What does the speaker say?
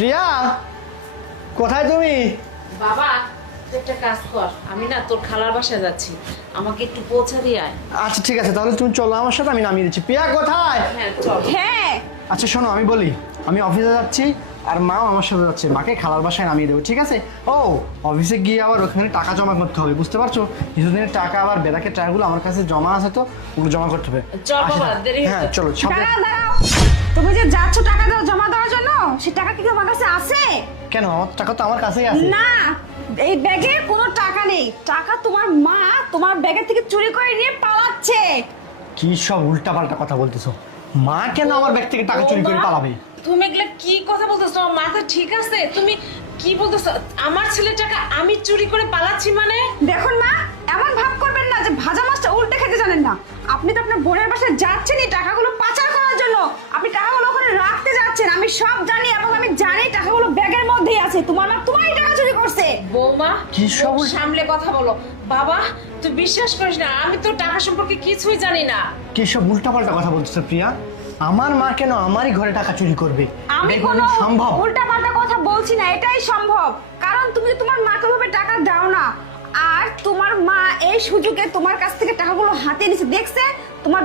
প্রিয়া, কোথায় তুমি? বাবা তুই একটা কাজ কর, আমি না তোর খালার বাসায় যাচ্ছি, আমাকে একটু পৌঁছা দিয়ে আয়। আচ্ছা ঠিক আছে, তাহলে তুমি চলো আমার সাথে, আমি নামিয়ে দিচ্ছি। প্রিয়া কোথায়? হ্যাঁ চল। হ্যাঁ আচ্ছা শোনো, আমি বলি, আমি অফিসে যাচ্ছি আর মাও আমার সাথে যাচ্ছে, মাকে খালার বাসায় নামিয়ে দেবো, ঠিক আছে? ও অফিসে গিয়ে আবার ওখানে টাকা জমা করতে হবে, বুঝতে পারছো? কিছুদিনের টাকা, আবার বেদাকের টাকাগুলো আমার কাছে জমা আছে, তো ওগুলো জমা করতে হবে। চল বাবা, আচ্ছা, দেরি হচ্ছে। হ্যাঁ চলো সামনে। দাঁড়াও। তুমি যে যাচ্ছ টাকা দাও জমা দেওয়ার জন্য, সে টাকা কি তোমার কাছে আছে? কেন, আমার টাকা তো আমার কাছেই আছে। না, এই ব্যাগে কোনো টাকা নেই। টাকা তোমার মা তোমার ব্যাগে থেকে চুরি করে নিয়ে পালাচ্ছে। কি সব উল্টাপাল্টা কথা বলতেছো? মা কেন আমার ব্যাগ থেকে টাকা চুরি করে বৌমা, পালাবে? তুমি এগুলা কি কথা বলতেছো? আমার মাথা ঠিক আছে? তুমি কি বলতেছো? আমার ছেলের টাকা আমি চুরি করে পালাচ্ছি মানে? দেখুন মা, এমন ভাব করবেন না যে ভাজা মাছটা উল্টে খেতে জানেন না। আপনি তো আপনার বোনের বাসায় যাচ্ছেন এই টাকাগুলো পাচার করার জন্য। আপনি টাকাগুলো ওখানে রাখতে যাচ্ছেন, আমি সব জানি, এবং আমি জানি টাকাগুলো ব্যাগের মধ্যেই আছে। তোমার মা তোমারই টাকা চুরি করছে। বৌমা কি সব মুখ সামলে কথা বলো। বাবা তুই বিশ্বাস করিস না, আমি তো টাকা সম্পর্কে কিছুই জানি না। কি সব উল্টাপাল্টা কথা বলতেছো প্রিয়া? আমার মা কেন আমারই ঘরে টাকা চুরি করবে? আমি এটা কোনো সম্ভব? উল্টাপাল্টা কথা বলছি না, এটাই সম্ভব। কারণ তুমি তোমার মাকে ভাবে টাকা দাও না, আর তোমার মা এই সুযোগে তোমার কাছ থেকে টাকাগুলো হাতে নিছে, দেখছে তোমার